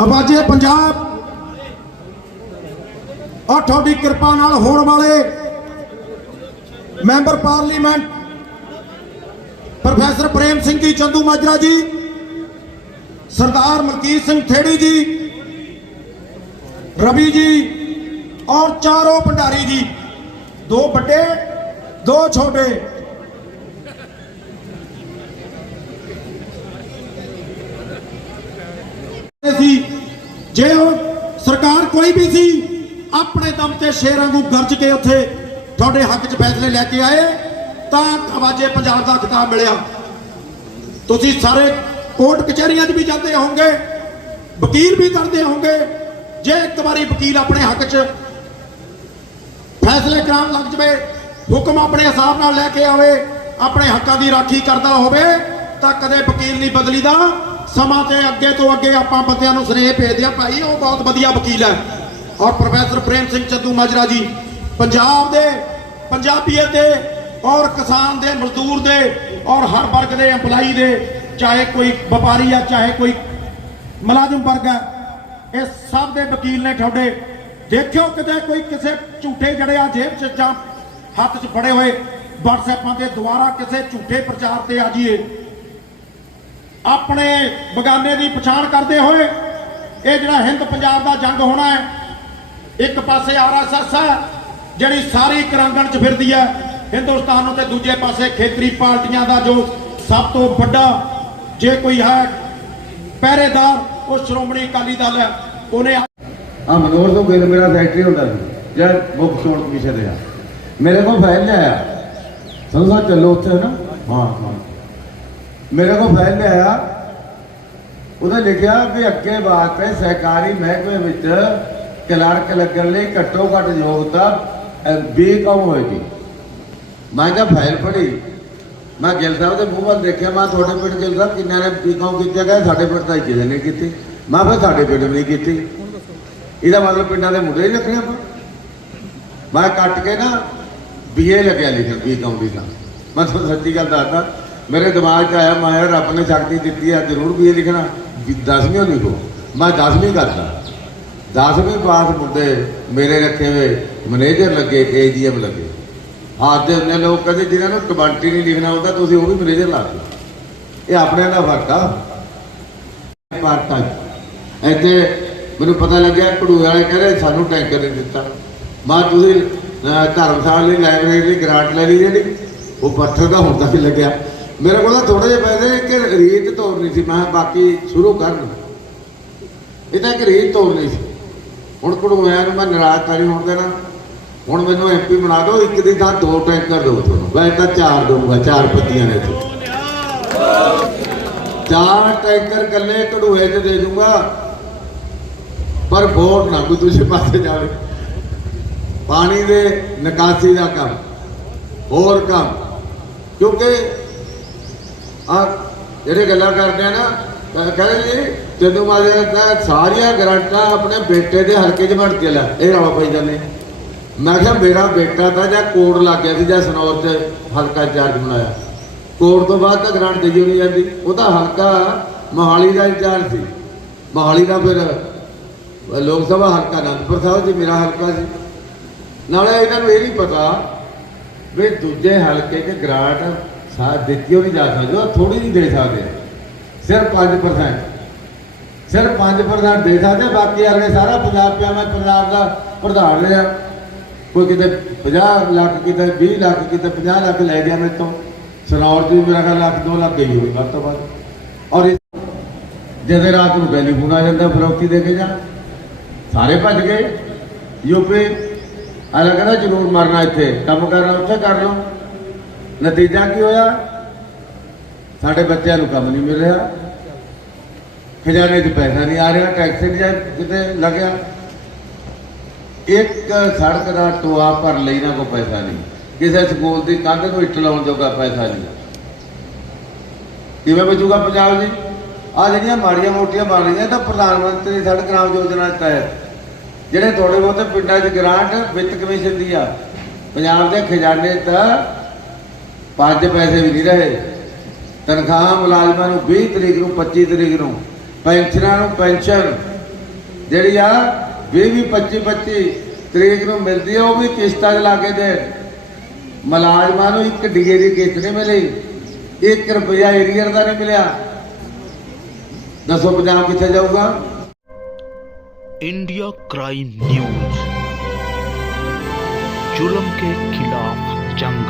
ਆਵਾਜ਼ੇ ਪੰਜਾਬ ਔਰ ਤੁਹਾਡੀ ਕਿਰਪਾ ਨਾਲ ਹੋਣ ਵਾਲੇ member parliament professor Prem Singh ji, Chandu Majra ਜੀ, ਸਰਦਾਰ ਮਲਕੀਤ ਸਿੰਘ ਥੇੜੀ ਜੀ, ਰਵੀ ਜੀ ਔਰ ਚਾਰੋਂ ਭੰਡਾਰੀ ਜੀ, ਦੋ ਵੱਡੇ, ਦੋ ਛੋਟੇ ਸੀ। ਜੇ ਉਹ ਸਰਕਾਰ ਕੋਈ ਵੀ ਸੀ, ਆਪਣੇ ਦਮ ਤੇ ਸ਼ੇਰ ਵਾਂਗੂ ਗਰਜ ਕੇ ਉੱਥੇ ਤੁਹਾਡੇ ਹੱਕ 'ਚ ਫੈਸਲੇ ਲੈ ਕੇ ਆਏ, ਤਾਂ ਆਵਾਜ਼ੇ ਪੰਜਾਬ ਦਾ ਖਿਤਾਬ ਮਿਲਿਆ। ਤੁਸੀਂ ਸਾਰੇ ਕੋਰਟ ਕਚਹਿਰੀਆਂ 'ਚ ਵੀ ਜਾਂਦੇ ਹੋਵੋਗੇ, ਵਕੀਲ ਵੀ ਕਰਦੇ ਹੋਵੋਗੇ, ਜੇ ਇੱਕ ਵਾਰੀ ਵਕੀਲ ਆਪਣੇ ਹੱਕ 'ਚ ਫੈਸਲੇ ਕਰਾਉਣ ਲੱਗ ਜਵੇ, ਹੁਕਮ ਆਪਣੇ ਹਿਸਾਬ ਨਾਲ ਲੈ ਕੇ ਆਵੇ, ਆਪਣੇ ਹੱਕਾਂ ਦੀ ਰਾਖੀ ਕਰਦਾ ਹੋਵੇ, ਤਾਂ ਕਦੇ ਵਕੀਲ ਨਹੀਂ ਬਦਲੀਦਾ। ਸਮਾਂ ਤੇ ਅੱਗੇ ਤੋਂ ਅੱਗੇ ਆਪਾਂ ਬੰਦਿਆਂ ਨੂੰ ਸੁਨੇਹ ਭੇਜਦੇ ਆ ਭਾਈ, ਉਹ ਬਹੁਤ ਵਧੀਆ ਵਕੀਲ ਹੈ। ਔਰ ਪ੍ਰੋਫੈਸਰ ਪ੍ਰੇਮ ਸਿੰਘ ਚੱਦੂ ਮਾਜਰਾ ਜੀ, ਪੰਜਾਬ ਦੇ ਪੰਜਾਬੀਅਤ ਦੇ ਔਰ ਕਿਸਾਨ ਦੇ, ਮਜ਼ਦੂਰ ਦੇ ਔਰ ਹਰ ਵਰਗ ਦੇ EMPLOYEE ਦੇ, ਚਾਹੇ ਕੋਈ ਵਪਾਰੀ ਆ, ਚਾਹੇ ਕੋਈ ਮੁਲਾਜ਼ਮ ਵਰਗ ਹੈ ਇਹ ਸਭ ਦੇ ਵਕੀਲ ਨੇ ਤੁਹਾਡੇ। ਦੇਖਿਓ ਕਿਤੇ ਕੋਈ ਕਿਸੇ ਝੂਠੇ ਜਿਹੜੇ ਆ ਜੇਬ 'ਚ ਜਾਂ ਹੱਥ 'ਚ ਫੜੇ ਹੋਏ WhatsAppaਂ ਤੇ ਦੁਆਰਾ ਕਿਸੇ ਝੂਠੇ ਪ੍ਰਚਾਰ ਤੇ ਆ ਜਾਈਏ। ਆਪਣੇ ਬਗਾਨੇ ਦੀ ਪਛਾਣ ਕਰਦੇ ਹੋਏ ਇਹ ਜਿਹੜਾ ਹਿੰਦ ਪੰਜਾਬ ਦਾ ਜੰਗ ਹੋਣਾ ਹੈ, ਇੱਕ ਪਾਸੇ ਆਰਐਸਐਸ ਹੈ, ਜਿਹੜੀ ਸਾਰੀ ਕਰਾਂਗਣ 'ਚ ਫਿਰਦੀ ਹੈ, ਹਿੰਦੁਸਤਾਨ ਨੂੰ ਤੇ ਦੂਜੇ ਪਾਸੇ ਖੇਤਰੀ ਪਾਰਟੀਆਂ ਦਾ ਜੋ ਸਭ ਤੋਂ ਵੱਡਾ ਜੇ ਕੋਈ ਹੈ ਪਹਿਰੇਦਾਰ, ਉਹ ਸ਼੍ਰੋਮਣੀ ਅਕਾਲੀ ਦਲ ਹੈ, ਉਹਨੇ ਆ ਮਨੋਰ ਤੋਂ ਗਿਲ ਮੇਰਾ ਸੈਕਟਰੀ ਹੁੰਦਾ ਸੀ ਜਦ ਮੁੱਖ ਚੋਣ ਕਮਿਸ਼ਨ ਦੇ ਮੇਰੇ ਕੋਲ ਫਾਈਲ ਲਿਆਇਆ। ਸੰਸਾ ਚੱਲੋ ਉੱਥੇ ਨਾ। ਹਾਂ ਹਾਂ। ਮੇਰੇ ਕੋਲ ਫਾਈਲ ਲਿਆਇਆ ਉਹਨੇ ਲਿਖਿਆ ਵੀ ਅੱਗੇ ਵਾਸਤੇ ਸਹਿਕਾਰੀ ਮਹਿਕਮੇ ਵਿੱਚ ਕਲਰਕ ਲੱਗਣ ਲਈ ਘੱਟੋ ਘੱਟ ਯੋਗਤਾ ਬੀਕਾਮ ਹੋਏਗੀ? ਮੈਂ ਕਿਹਾ ਫਾਈਲ ਪੜ੍ਹੀ ਮੈਂ ਗਿੱਲ ਸਾਹਿਬ ਦੇ ਮੂੰਹ ਵੱਲ ਦੇਖਿਆ, ਮੈਂ ਤੁਹਾਡੇ ਪਿੰਡ ਗਿੱਲ ਸਾਹਿਬ ਕਿੰਨਿਆਂ ਨੇ ਬੀਕਾਮ ਕੀਤੀ? ਹੈ ਸਾਡੇ ਪਿੰਡ ਤਾਂ ਕਿਸੇ ਨੇ ਕੀਤੀ। ਮੈਂ ਫਿਰ ਸਾਡੇ ਪਿੰਡ ਨਹੀਂ ਕੀਤੀ। ਇਹਦਾ ਮਤਲਬ ਪਿੰਡਾਂ ਦੇ ਮੁੰਡੇ ਹੀ ਰੱਖਣੇ ਆਪਾਂ। ਮੈਂ ਕੱਟ ਕੇ ਨਾ ਬੀਏ ਲੱਗਿਆ ਲਿਖਣ ਬੀਕਾਮ ਦੀ ਤਾਂ ਮੈਂ ਤੁਹਾਨੂੰ ਸੱਚੀ ਗੱਲ ਦੱਸਦਾ ਮੇਰੇ ਦਿਮਾਗ 'ਚ ਆਇਆ, ਮੈਂ ਯਾਰ ਰੱਬ ਨੇ ਸ਼ਕਤੀ ਦਿੱਤੀ ਆ, ਜ਼ਰੂਰ ਵੀ ਇਹ ਲਿਖਣਾ। ਵੀ 10ਵੀਂ ਲਿਖੋ। ਮੈਂ 10ਵੀਂ ਕਰਦਾ। 10ਵੀਂ ਪਾਸ ਮੁੰਡੇ ਮੇਰੇ ਰੱਖੇ ਹੋਏ, ਮੈਨੇਜਰ ਲੱਗੇ, ਏਜੀਐਮ ਲੱਗੇ। ਅੱਜ ਦੇ ਉਹਨੇ ਲੋਕ ਕਹਿੰਦੇ ਜਿਹਨਾਂ ਨੂੰ ਕਮੰਟਰੀ ਨਹੀਂ ਲਿਖਣਾ ਹੁੰਦਾ, ਤੁਸੀਂ ਉਹ ਵੀ ਮੈਨੇਜਰ ਲਾ ਦਿਓ। ਇਹ ਆਪਣੇ ਦਾ ਫ਼ਰਕ ਆ। ਪਾਰਟ ਟਾਈਮ ਇੱਥੇ ਮੈਨੂੰ ਪਤਾ ਲੱਗਿਆ ਕੜੂਏ ਵਾਲੇ ਕਹਿੰਦੇ, ਸਾਨੂੰ ਟੈਂਕਰ ਨਹੀਂ ਦਿੱਤਾ। ਮਾ ਤੁਸੀਂ ਧਰਮਸ਼ਾਲ ਲਈ, ਲਾਇਬ੍ਰੇਰੀ ਲਈ, ਗ੍ਰਾਂਟ ਲੈ ਲਈ ਜਿਹੜੀ ਉਹ ਪੱਥਰ ਦਾ ਹੁੰਦਾ ਸੀ ਲੱਗਿਆ। ਮੇਰੇ ਕੋਲ ਥੋੜੇ ਜਿਹੇ ਪੈਸੇ ਕਿ ਰੀਤ ਤੋੜਨੀ ਸੀ, ਮੈਂ ਬਾਕੀ ਸ਼ੁਰੂ ਕਰਨ ਇਹ ਤਾਂ ਇੱਕ ਰੀਤ ਤੋੜਨੀ ਸੀ। ਹੁਣ ਕੜੂਆਂ ਨੂੰ ਮੈਂ ਨਾਰਾਜ਼ ਤਾਂ ਨਹੀਂ ਹੋਣ ਦੇਣਾ। ਹੁਣ ਮੈਨੂੰ ਐਮਪੀ ਬਣਾ ਦਿਓ, ਇੱਕ ਦੀ ਥਾਂ ਦੋ ਟੈਂਕਰ ਦਿਓ ਤੁਹਾਨੂੰ ਮੈਂ ਤਾਂ ਚਾਰ ਦਊਂਗਾ, ਚਾਰ ਪੱਤੀਆਂ ਨੇ ਚਾਰ ਟੈਂਕਰ ਕੱਲੇ ਕਢੂਏ ਤੇ ਦੇ ਦੂੰਗਾ ਪਰ ਵੋਟ ਨਾ ਕੋਈ ਦੂਜੇ ਪਾਸੇ ਜਾਵੇ। ਪਾਣੀ ਦੇ ਨਿਕਾਸੀ ਦਾ ਕੰਮ, ਹੋਰ ਕੰਮ। ਕਿਉਂਕਿ ਆ ਜਿਹੜੇ ਗੱਲਾਂ ਕਰਦੇ ਆ ਨਾ ਕਹਿੰਦੇ ਜੀ ਚੰਦੂ ਮਾਜਰਾ ਦਾ ਸਾਰੀਆਂ ਗਰੰਟਾਂ ਆਪਣੇ ਬੇਟੇ ਦੇ ਹਲਕੇ 'ਚ ਬਣ ਕੇ ਲੈ, ਇਹ ਰੌਲਾ ਪਈ ਜਾਂਦੇ। ਮੈਂ ਕਿਹਾ ਮੇਰਾ ਬੇਟਾ ਤਾਂ ਜਾਂ ਕੋਡ ਲੱਗ ਗਿਆ ਸੀ ਜਾਂ ਸਨੌਰ 'ਚ ਹਲਕਾ ਚਾਰਜ ਬਣਾਇਆ। ਕੋਡ ਤੋਂ ਬਾਅਦ ਤਾਂ ਗ੍ਰਾਂਟ ਦੇਈ ਨਹੀਂ ਜਾਂਦੀ। ਉਹਦਾ ਹਲਕਾ ਮੋਹਾਲੀ ਦਾ ਇੰਚਾਰਜ ਸੀ। ਮੋਹਾਲੀ ਦਾ ਫਿਰ ਲੋਕ ਸਭਾ ਹਲਕਾ ਅਨੰਦਪੁਰ ਸਾਹਿਬ ਜੀ ਮੇਰਾ ਹਲਕਾ ਸੀ। ਨਾਲੇ ਇਹਨਾਂ ਨੂੰ ਇਹ ਨਹੀਂ ਪਤਾ ਵੀ ਦੂਜੇ ਹਲਕੇ 'ਚ ਗ੍ਰਾਂਟ ਸਾਥ ਦਿੱਤੀ ਉਹ ਨਹੀਂ ਜਾ ਸਕਦੇ ਉਹ ਥੋੜੀ ਨਹੀਂ ਦੇ ਸਕਦੇ ਸਿਰਫ 5% ਸਿਰਫ 5% ਦੇ ਸਕਦੇ ਬਾਕੀ ਅਗਲੇ ਸਾਰਾ ਪੰਜਾਬ ਪਿਆ, ਮੈਂ ਪੰਜਾਬ ਦਾ ਪ੍ਰਧਾਨ ਰਿਹਾ। ਕੋਈ ਕਿਤੇ 50 ਲੱਖ, ਕਿਤੇ 20 ਲੱਖ, ਕਿਤੇ 50 ਲੱਖ ਲੈ ਗਿਆ ਮੇਰੇ ਤੋਂ। ਸਨੌਰ ਜੀ ਮੇਰਾ ਖਿਆਲ ਲੱਖ 2 ਲੱਖ ਗਈ ਹੋਈ ਵੱਧ ਤੋਂ ਵੱਧ। ਔਰ ਜਦੋਂ ਰਾਤ ਨੂੰ ਟੈਲੀਫੋਨ ਆ ਜਾਂਦਾ ਫਰੋਤੀ ਦੇ ਕੇ ਜਾ। ਸਾਰੇ ਭੱਜ ਗਏ। ਯੂਪੀ ਆਲਾ ਕਹਿੰਦਾ, ਜ਼ਰੂਰ ਮਰਨਾ ਇੱਥੇ। ਕੰਮ ਕਰਨਾ, ਉੱਥੇ ਕਰ ਲਓ। ਨਤੀਜਾ ਕੀ ਹੋਇਆ? ਸਾਡੇ ਬੱਚਿਆਂ ਨੂੰ ਕੰਮ ਨਹੀਂ ਮਿਲ ਰਿਹਾ। ਖਜ਼ਾਨੇ 'ਚ ਪੈਸਾ ਨਹੀਂ ਆ ਰਿਹਾ ਟੈਕਸ ਕਿਤੇ ਲੱਗਿਆ ਇੱਕ ਸੜਕ ਦਾ ਟੋਆ ਭਰ ਲਈ ਨਾ ਕੋਈ ਪੈਸਾ ਨਹੀਂ। ਕਿਸੇ ਸਕੂਲ ਦੀ ਕੰਧ ਨੂੰ ਇੱਟ ਲਾਉਣ ਜੋਗਾ ਪੈਸਾ ਨਹੀਂ। ਕਿਵੇਂ ਬਚੂਗਾ ਪੰਜਾਬ ਜੀ? ਆ ਜਿਹੜੀਆਂ ਮਾੜੀਆਂ ਮੋਟੀਆਂ ਬਣ ਰਹੀਆਂ ਤਾਂ ਪ੍ਰਧਾਨ ਮੰਤਰੀ ਸੜਕ ਨਾਮ ਯੋਜਨਾ ਤਹਿਤ। ਜਿਹੜੇ ਥੋੜੇ ਬਹੁਤੇ ਪਿੰਡਾਂ 'ਚ ਗ੍ਰਾਂਟ ਵਿੱਤ ਕਮਿਸ਼ਨ ਦੀ ਆ। ਪੰਜਾਬ ਦੇ ਖਜ਼ਾਨੇ ਤਾਂ ਪੰਜ ਪੈਸੇ ਵੀ ਨਹੀਂ ਰਹੇ ਤਨਖਾਹ ਮੁਲਾਜ਼ਮਾਂ ਨੂੰ 20 ਤਰੀਕ ਨੂੰ 25 ਤਰੀਕ ਨੂੰ ਪੈਨਸ਼ਨਾਂ ਨੂੰ ਪੈਨਸ਼ਨ ਜਿਹੜੀ ਆ 20 25 25 ਤਰੀਕ ਨੂੰ ਮਿਲਦੀ ਹੈ ਉਹ ਵੀ ਕਿਸ਼ਤਾਂ 'ਚ ਲਾ ਕੇ ਦੇ ਮਲਾਜ਼ਮਾਂ ਨੂੰ ਇੱਕ ਡੀਏ ਦੀ ਕਿਸ਼ਤ ਨਹੀਂ ਮਿਲੀ 1 ਰੁਪਿਆ ਏਰੀਅਰ ਦਾ ਨਹੀਂ ਮਿਲਿਆ ਦੱਸੋ ਪੰਜਾਬ ਕਿੱਥੇ ਜਾਊਗਾ इंडिया क्राइम न्यूज जुल्म के खिलाफ जंग